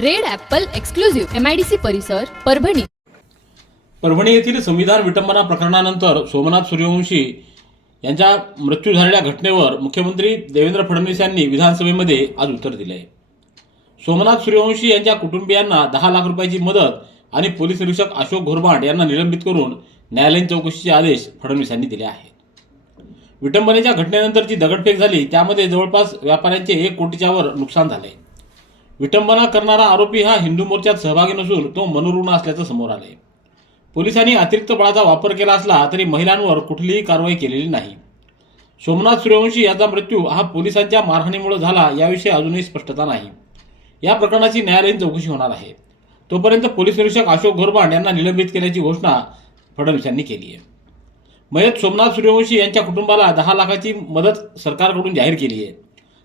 Red apple exclusive MIDC परिसर परभणी. परभणी येथील संविधान विटंबना प्रकरणानंतर सोमनाथ सूर्यवंशी यांच्या मृत्यू झालेल्या घटनेवर मुख्यमंत्री देवेंद्र फडणवीस यांनी विधानसभेमध्ये आज उत्तर दिले. आहे सोमनाथ सूर्यवंशी यांच्या कुटुंबियांना दहा लाख रुपयाची मदत आणि पोलीस निरीक्षक अशोक घोरबांड यांना निलंबित करून न्यायालयीन चौकशीचे आदेश फडणवीस यांनी दिले आहेत. विटंबनेच्या घटनेनंतर जी दगडफेक झाली त्यामध्ये जवळपास व्यापाऱ्यांचे एक कोटीच्यावर नुकसान झाले. विटंबना करणारा आरोपी हा हिंदू मोर्चात सहभागी नसून तो मनोरुग्ण असल्याचं समोर आले पोलिसांनी अतिरिक्त बळाचा वापर केला असला तरी महिलांवर कुठलीही कारवाई केलेली नाही. सोमनाथ सूर्यवंशी याचा मृत्यू हा पोलिसांच्या मारहाणीमुळे झाला याविषयी अजूनही स्पष्टता नाही. या प्रकरणाची न्यायालयीन चौकशी होणार आहे. तोपर्यंत पोलीस निरीक्षक अशोक घोरबांड यांना निलंबित केल्याची घोषणा फडणवीस यांनी केली आहे. मयत सोमनाथ सूर्यवंशी यांच्या कुटुंबाला दहा लाखाची मदत सरकारकडून जाहीर केली आहे.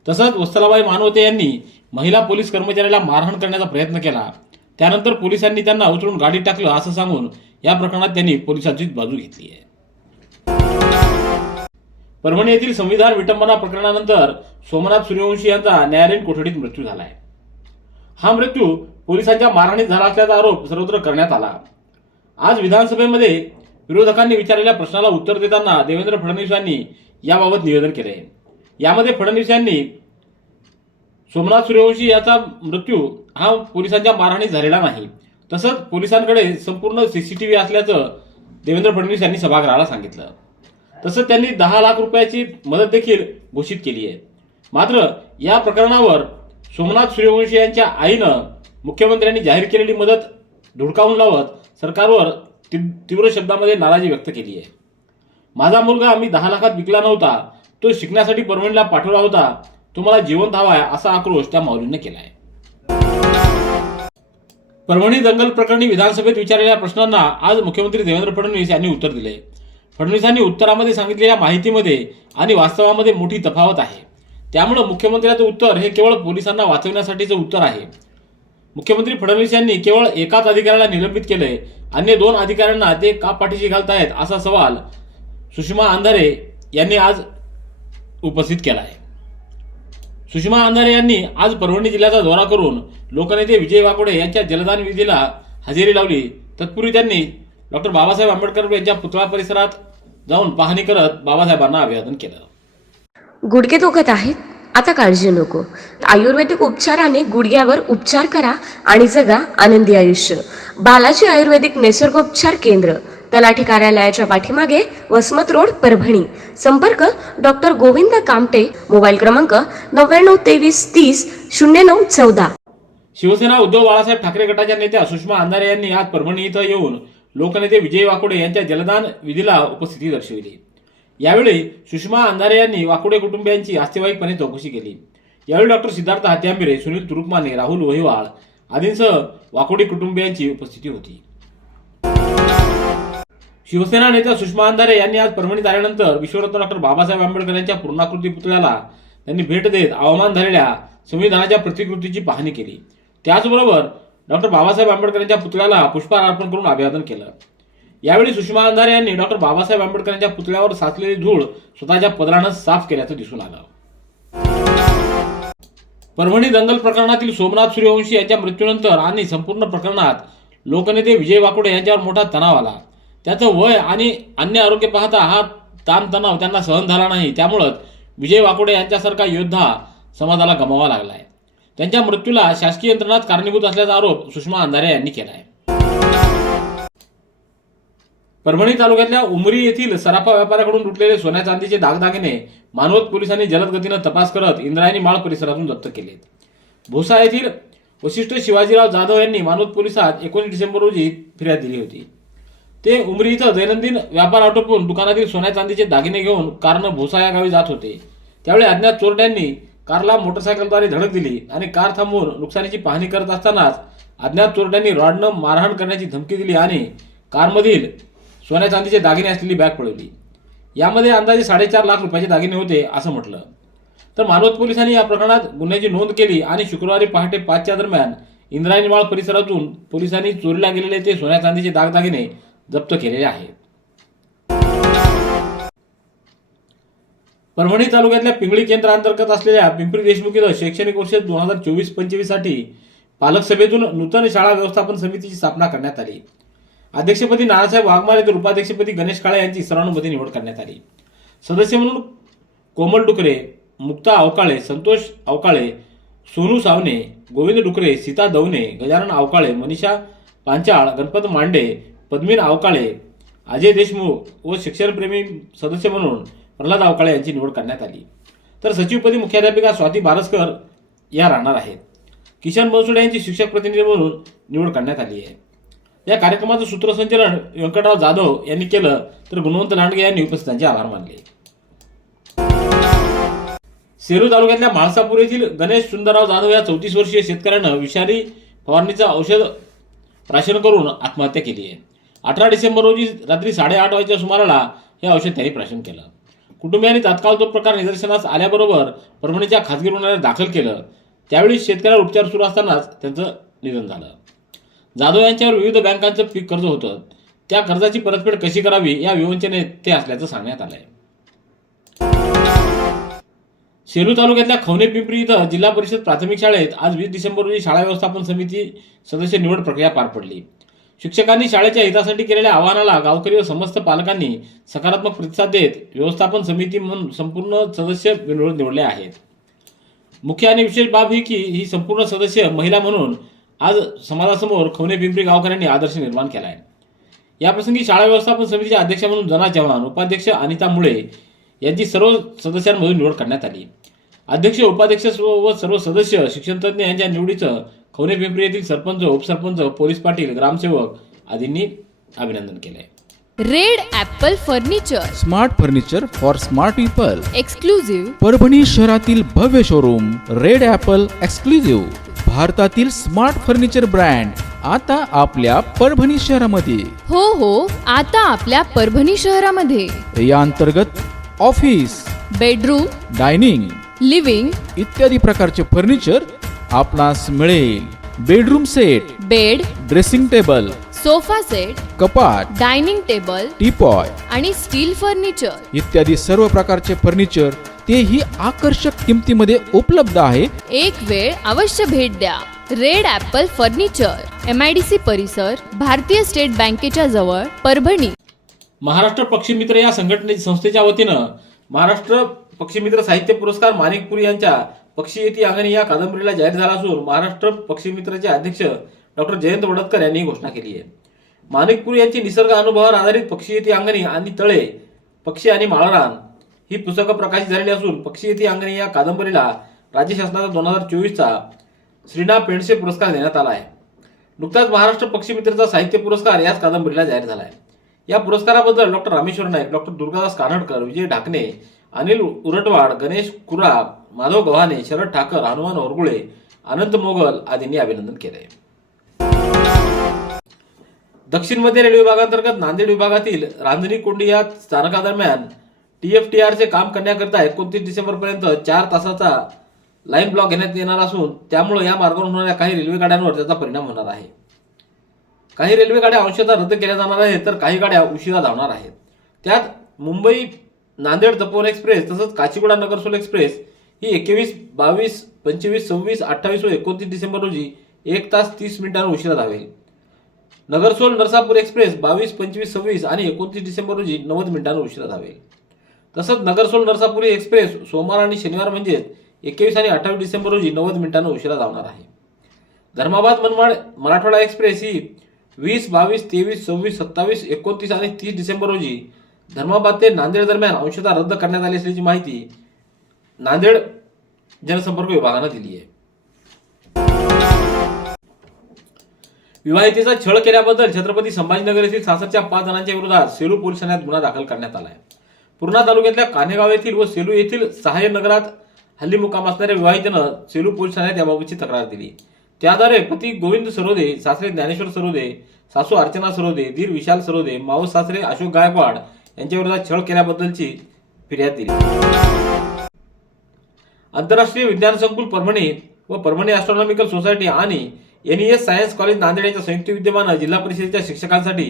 तसंच वस्तलाबाई मानवते यांनी महिला पोलीस कर्मचाऱ्याला मारहाण करण्याचा प्रयत्न केला. त्यानंतर पोलिसांनी त्यांना उचलून गाडीत टाकलं असं सांगून या प्रकरणात त्यांनी पोलिसांचीच बाजू घेतली आहे. परभणी येथील संविधान विटंबना प्रकरणानंतर सोमनाथ सूर्यवंशी यांचा न्यायालयीन कोठडीत मृत्यू झाला आहे हा मृत्यू पोलिसांच्या मारहाणीत झाला असल्याचा आरोप सर्वत्र करण्यात आला. आज विधानसभेमध्ये विरोधकांनी विचारलेल्या प्रश्नाला उत्तर देताना देवेंद्र फडणवीस यांनी याबाबत निवेदन केले यामध्ये फडणवीस यांनी सोमनाथ सूर्यवंशी याचा मृत्यू हा पोलिसांच्या मारहाणीत झालेला नाही. तसंच पोलिसांकडे संपूर्ण सी सी टी व्ही असल्याचं देवेंद्र फडणवीस यांनी सभागृहाला सांगितलं. तसंच त्यांनी दहा लाख रुपयाची मदत देखील घोषित केली आहे. मात्र या प्रकरणावर सोमनाथ सूर्यवंशी यांच्या आईनं मुख्यमंत्र्यांनी जाहीर केलेली मदत धुडकावून लावत सरकारवर ती- तीव्र शब्दामध्ये नाराजी व्यक्त केली आहे. माझा मुलगा आम्ही दहा लाखात विकला नव्हता तो शिकण्यासाठी परभणीला पाठवला होता तुम्हाला जिवंत हवा आहे असा आक्रोश त्या माऊलीनं केलाय. परभणी दंगल प्रकरणी विधानसभेत विचारलेल्या प्रश्नांना आज मुख्यमंत्री देवेंद्र फडणवीस यांनी उत्तर दिले. फडणवीसांनी उत्तरामध्ये सांगितलेल्या माहितीमध्ये आणि वास्तवामध्ये मोठी तफावत आहे. त्यामुळं मुख्यमंत्र्याचं उत्तर हे केवळ पोलिसांना वाचवण्यासाठीचं उत्तर आहे. मुख्यमंत्री फडणवीस यांनी केवळ एकाच अधिकाऱ्याला निलंबित केलंय. अन्य दोन अधिकाऱ्यांना ते का पाठीशी घालतायत असा सवाल सुषमा अंधारे यांनी आज उपस्थित केला आहे सुषमा अंधारे यांनी आज परभणी जिल्ह्याचा दौरा करून लोकनेते विजय वाकोडे यांच्या जलदान विधीला हजेरी लावली. तत्पूर्वी त्यांनी डॉक्टर बाबासाहेब आंबेडकर यांच्या पुतळा परिसरात जाऊन पाहणी करत बाबासाहेबांना अभिवादन केलं. गुडघे दुखत आहेत. आता काळजी नको. आयुर्वेदिक उपचाराने गुडघ्यावर उपचार करा आणि जगा आनंदी आयुष्य. बालाजी आयुर्वेदिक निसर्गोपचार केंद्र. तलाठी कार्यालयाच्या पाठीमागे वसमत रोड परभणी. संपर्क डॉक्टर गोविंद कामटे मोबाईल क्रमांक नव्याण्णव तेवीस तीस शून्य नऊ चौदा. शिवसेना उद्धव बाळासाहेब ठाकरे गटाच्या नेत्या सुषमा अंधारे यांनी आज परभणी इथं येऊन लोकनेते विजय वाकोडे यांच्या जलदान विधीला उपस्थिती दर्शविली. यावेळी सुषमा अंधारे यांनी वाकोडे कुटुंबियांची आस्थेवाईकपणे चौकशी केली. यावेळी डॉक्टर सिद्धार्थ हात्यांबिरे सुनील तुरुकमाने राहुल वहिवाळ आदींसह वाकोडे कुटुंबियांची उपस्थिती होती. शिवसेना नेत्या सुषमा अंधारे यांनी आज परभणीत आल्यानंतर विश्वरत्न डॉक्टर बाबासाहेब आंबेडकर यांच्या पूर्णाकृती पुतळ्याला त्यांनी भेट देत अवमान झालेल्या संविधानाच्या प्रतिकृतीची पाहणी केली. त्याचबरोबर डॉक्टर बाबासाहेब आंबेडकर यांच्या पुतळ्याला पुष्पहार अर्पण करून अभिवादन केलं. यावेळी सुषमा अंधारे यांनी डॉक्टर बाबासाहेब आंबेडकर यांच्या पुतळ्यावर साचलेली धूळ स्वतःच्या पदरानं साफ केल्याचं दिसून आलं. परभणी दंगल प्रकरणातील सोमनाथ सूर्यवंशी यांच्या मृत्यूनंतर आणि संपूर्ण प्रकरणात लोकनेते विजय वाकोडे यांच्यावर मोठा तणाव आला. त्याचं वय आणि अन्य आरोग्य पाहता हा ताणतणाव त्यांना सहन झाला नाही. त्यामुळंच विजय वाकोडे यांच्यासारखा योद्धा समाजाला गमावा लागलाय. त्यांच्या मृत्यूला शासकीय यंत्रणात कारणीभूत असल्याचा आरोप सुषमा अंधारे यांनी केला आहे परभणी तालुक्यातल्या उमरी येथील सराफा व्यापाऱ्याकडून लुटलेले सोन्या चांदीचे दागदागिने मानवत पोलिसांनी जलद गतीनं तपास करत इंद्रायणी माळ परिसरातून जप्त केले भोसा येथील वशिष्ठ शिवाजीराव जाधव यांनी मानवत पोलिसात एकोणीस डिसेंबर रोजी फिर्याद दिली होती. ते उमरी इथं दैनंदिन व्यापार आटोपून दुकानातील सोन्या चांदीचे दागिने घेऊन कारनं भोसा या गावी जात होते. त्यावेळी अज्ञात चोरट्यांनी कारला मोटरसायकलद्वारे धडक दिली आणि कार थांबवून नुकसानीची पाहणी करत असतानाच अज्ञात चोरट्यांनी रॉडनं मारहाण करण्याची धमकी दिली आणि कारमधील सोन्या चांदीचे दागिने असलेली बॅग पळवली. यामध्ये अंदाजे साडेचार लाख रुपयाचे दागिने होते असं म्हटलं. तर मानवत पोलिसांनी या प्रकरणात गुन्ह्याची नोंद केली आणि शुक्रवारी पहाटे पाचच्या दरम्यान इंद्रायणीमाळ परिसरातून पोलिसांनी चोरीला गेलेले ते सोन्या चांदीचे दागदागिने जप्त केलेले आहेत. परभणी तालुक्यातल्या पिंगळी केंद्रांतर्गत असलेल्या पिंपरी देशमुख इथं शैक्षणिक वर्ष दोन हजार चोवीस पंचवीससाठी पालक सभेतून नूतन शाळा व्यवस्थापन समितीची स्थापना करण्यात आली. अध्यक्षपदी नानासाहेब वाघमारे तर उपाध्यक्षपदी गणेश काळे यांची सर्वानुमते निवड करण्यात आली. सदस्य म्हणून कोमल डुकरे मुक्ता अवकाळे संतोष अवकाळे सोनू सावने गोविंद डुकरे सीता दवने गजानन अवकाळे मनीषा पांचाळ गणपत मांडे पद्मीन आवकाळे अजय देशमुख व शिक्षणप्रेमी सदस्य म्हणून प्रल्हाद आवकाळे यांची निवड करण्यात आली. तर सचिवपदी मुख्याध्यापिका स्वाती बारसकर या राहणार आहेत. किशन बनसोडे यांची शिक्षक प्रतिनिधी म्हणून निवड करण्यात आली आहे. या कार्यक्रमाचं सूत्रसंचलन व्यंकटराव जाधव यांनी केलं तर गुणवंत लांडगे यांनी उपस्थितांचे आभार मानले. सेलू तालुक्यातल्या म्हाळसापूर येथील गणेश सुंदरराव जाधव या चौतीस वर्षीय शेतकऱ्यानं विषारी फवारणीचं औषध प्राशन करून आत्महत्या केली आहे. अठरा डिसेंबर रोजी रात्री साडेआठ वाजेच्या सुमाराला हे औषध त्यांनी प्राशन केलं. कुटुंबियांनी तात्काळ तो प्रकार निदर्शनास आल्याबरोबर परभणीच्या खाजगी रुग्णालयात दाखल केलं. त्यावेळी शेतकऱ्यावर उपचार सुरू असतानाच त्यांचं निधन झालं. जाधव यांच्यावर विविध बँकांचं पीक कर्ज होतं. त्या कर्जाची परतफेड कशी करावी या विवंचनेत ते असल्याचं सांगण्यात आलंय. सेलू तालुक्यातल्या खवणे पिंपरी इथं जिल्हा परिषद प्राथमिक शाळेत आज वीस डिसेंबर रोजी शाळा व्यवस्थापन समिती सदस्य निवड प्रक्रिया पार पडली. शिक्षकांनी शाळेच्या हितासाठी केलेल्या आवाहनाला गावकरी व समस्त पालकांनी सकारात्मक प्रतिसाद देत व्यवस्थापन समिती म्हणून संपूर्ण सदस्य निवड निवडले आहेत. मुख्य आणि विशेष बाब ही की ही संपूर्ण सदस्य महिला म्हणून आज समाजासमोर खवणे पिंपरी गावकऱ्यांनी आदर्श निर्माण केला आहे याप्रसंगी शाळा व्यवस्थापन समितीच्या अध्यक्ष म्हणून जना चव्हाण उपाध्यक्ष अनिता मुळे यांची सर्व सदस्यांमधून निवड करण्यात आली. अध्यक्ष उपाध्यक्ष व सर्व सदस्य शिक्षणतज्ञ यांच्या निवडीचं खवणे पिंपरी येथील सरपंच उपसरपंच पोलीस पाटील ग्रामसेवक आदींनी अभिनंदन केलंय. Red apple furniture. Smart furniture for smart people. Exclusive Parbhani शहरातील भव्य शोरूम रेड ॲपल एक्सक्लुझिव्ह भारतातील स्मार्ट फर्निचर ब्रँड आता आपल्या परभणी शहरामध्ये. हो हो आता आपल्या परभणी शहरामध्ये. या अंतर्गत ऑफिस बेडरूम डायनिंग लिव्हिंग इत्यादी प्रकारचे फर्निचर आपणास मिळेल bedroom set bed dressing table sofa set कपाट डायनिंग टेबल टीपॉय आणि स्टील फर्निचर इत्यादी सर्व प्रकारचे फर्निचर तेही आकर्षक किमतीमध्ये उपलब्ध आहे. एक वेळ अवश्य भेट द्या. Red apple furniture M I D C परिसर भारतीय स्टेट बँकेच्या जवळ परभणी. महाराष्ट्र पक्षीमित्र या संघटने संस्थेच्या वतीनं महाराष्ट्र पक्षीमित्र साहित्य पुरस्कार माणिकपुरी यांच्या पक्षी येती अंगणी या कादंबरीला जाहीर झाला असून महाराष्ट्र पक्षीमित्राचे अध्यक्ष डॉक्टर जयंत वडतकर यांनी ही घोषणा केली आहे. माणिकपूर यांची निसर्ग अनुभवावर आधारित पक्षी येती अंगणी आणि तळे पक्षी आणि माळरान ही पुस्तकं प्रकाशित झालेली असून पक्षी येती अंगणी या कादंबरीला राज्य शासनाचा दोन हजार चोवीसचा श्रीना पेंडसे पुरस्कार देण्यात आला आहे. नुकताच महाराष्ट्र पक्षीमित्रचा साहित्य पुरस्कार याच कादंबरीला जाहीर झाला आहे. या पुरस्काराबद्दल डॉक्टर रामेश्वर नाईक डॉक्टर दुर्गादास कानडकर विजय ढाकणे अनिल उरटवाड गणेश कुराब माधव गव्हाणे शरद ठाकर हनुमान ओरगुळे अनंत मोगल आदींनी अभिनंदन केले. दक्षिण मध्य रेल्वे विभागांतर्गत नांदेड विभागातील रांजणी कोंडी या स्थानकादरम्यान टीएफटीआरचे काम करण्याकरिता एकोणतीस डिसेंबर पर्यंत चार तासाचा लाईन ब्लॉक घेण्यात येणार असून त्यामुळे या मार्गावर होणाऱ्या काही रेल्वे गाड्यांवर त्याचा परिणाम होणार आहे. काही रेल्वे गाड्या अंशतः रद्द केल्या जाणार आहेत तर काही गाड्या उशिरा धावणार आहेत. त्यात मुंबई नांदेड तपोवन एक्सप्रेस तसंच काचीगुडा नगरसोल एक्सप्रेस ही एकवीस बावीस पंचवीस सव्वीस अठ्ठावीस व एकोणतीस डिसेंबर रोजी एक तास तीस मिनिटांवर उशिरा धावेल. नगरसोल नरसापूर एक्सप्रेस बावीस पंचवीस सव्वीस आणि एकोणतीस डिसेंबर रोजी नव्वद मिनिटांवर उशिरा धावेल. तसंच नगरसोल नरसापुरी एक्सप्रेस सोमवार आणि शनिवार म्हणजेच एकवीस आणि अठ्ठावीस डिसेंबर रोजी नव्वद मिनिटांना उशिरा धावणार आहे. धर्माबाद मनमाड मराठवाडा एक्सप्रेस ही वीस बावीस तेवीस सव्वीस सत्तावीस एकोणतीस आणि तीस डिसेंबर रोजी धर्माबाद ते नांदेड दरम्यान अंशतः रद्द करण्यात आली असल्याची माहिती नांदेड जनसंपर्क विभागानं दिली आहे. विवाहितेचा छळ केल्याबद्दल छत्रपती संभाजीनगर येथील सासरच्या पाच जणांच्या विरोधात सेलू पोलीस ठाण्यात गुन्हा दाखल करण्यात आला आहे. पूर्णा तालुक्यातल्या कान्हेगाव येथील व सेलू येथील सहाय्य नगरात हल्ली मुकाम असणाऱ्या विवाहितेनं सेलू पोलीस ठाण्यात याबाबतची तक्रार दिली. त्याद्वारे पती गोविंद सरोदे सासरे ज्ञानेश्वर सरोदे सासू अर्चना सरोदे धीर विशाल सरोदे मावस सासरे अशोक गायकवाड यांच्या विरोधात छळ केल्याबद्दलची फिर्याद दिली. आंतरराष्ट्रीय विज्ञान संकुल परभणी व परभणी ॲस्ट्रॉनॉमिकल सोसायटी आणि N E S science college Nanded यांच्या संयुक्त विद्यमानं जिल्हा परिषदेच्या शिक्षकांसाठी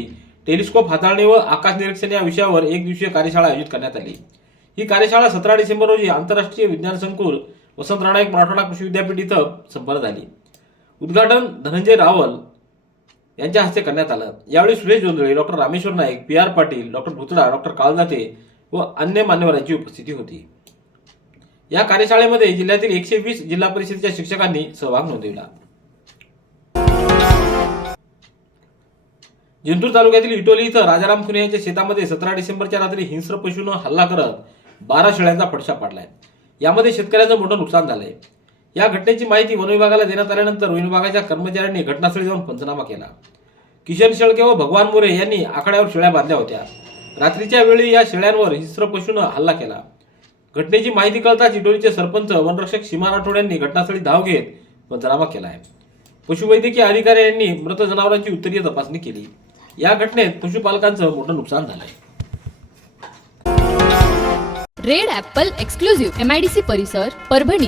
टेलिस्कोप हाताळणी व आकाश निरीक्षण या विषयावर एक दिवसीय कार्यशाळा आयोजित करण्यात आली. ही कार्यशाळा सतरा डिसेंबर रोजी आंतरराष्ट्रीय विज्ञान संकुल वसंत राणायक मराठवाडा कृषी विद्यापीठ इथं संपन्न झाली. उद्घाटन धनंजय रावल यांच्या हस्ते करण्यात आलं. यावेळी Suresh Jondhale doctor Rameshwar Naik P R Patil doctor Bhutada doctor Kaldate व अन्य मान्यवरांची उपस्थिती होती. या कार्यशाळेमध्ये जिल्ह्यातील एकशे वीस जिल्हा परिषदेच्या शिक्षकांनी सहभाग नोंदविला. जिंतूर तालुक्यातील इटोली इथं राजाराम खुने यांच्या शेतामध्ये सतरा डिसेंबरच्या रात्री हिंस्र पशूनं हल्ला करत बारा शेळ्यांचा फडशा पाडलाय. यामध्ये शेतकऱ्यांचं मोठं नुकसान झालंय. या घटनेची माहिती वन विभागाला देण्यात आल्यानंतर वन विभागाच्या कर्मचाऱ्यांनी घटनास्थळी जाऊन पंचनामा केला. किशन शेळके व भगवान मोरे यांनी आखाड्यावर शेळ्या बांधल्या होत्या. रात्रीच्या वेळी या शेळ्यांवर हिस्र पशून हल्ला केला. घटनेची माहिती कळताच चिटोलीचे सरपंच वनरक्षक सीमा राठोड यांनी घटनास्थळी धाव घेत पंचनामा केला आहे पशुवैद्यकीय अधिकारी यांनी मृत जनावरांची उत्तरीय तपासणी केली. या घटनेत पशुपालकांचं मोठं नुकसान झालंय. Red apple exclusive M I D C Parbhani Parbhani.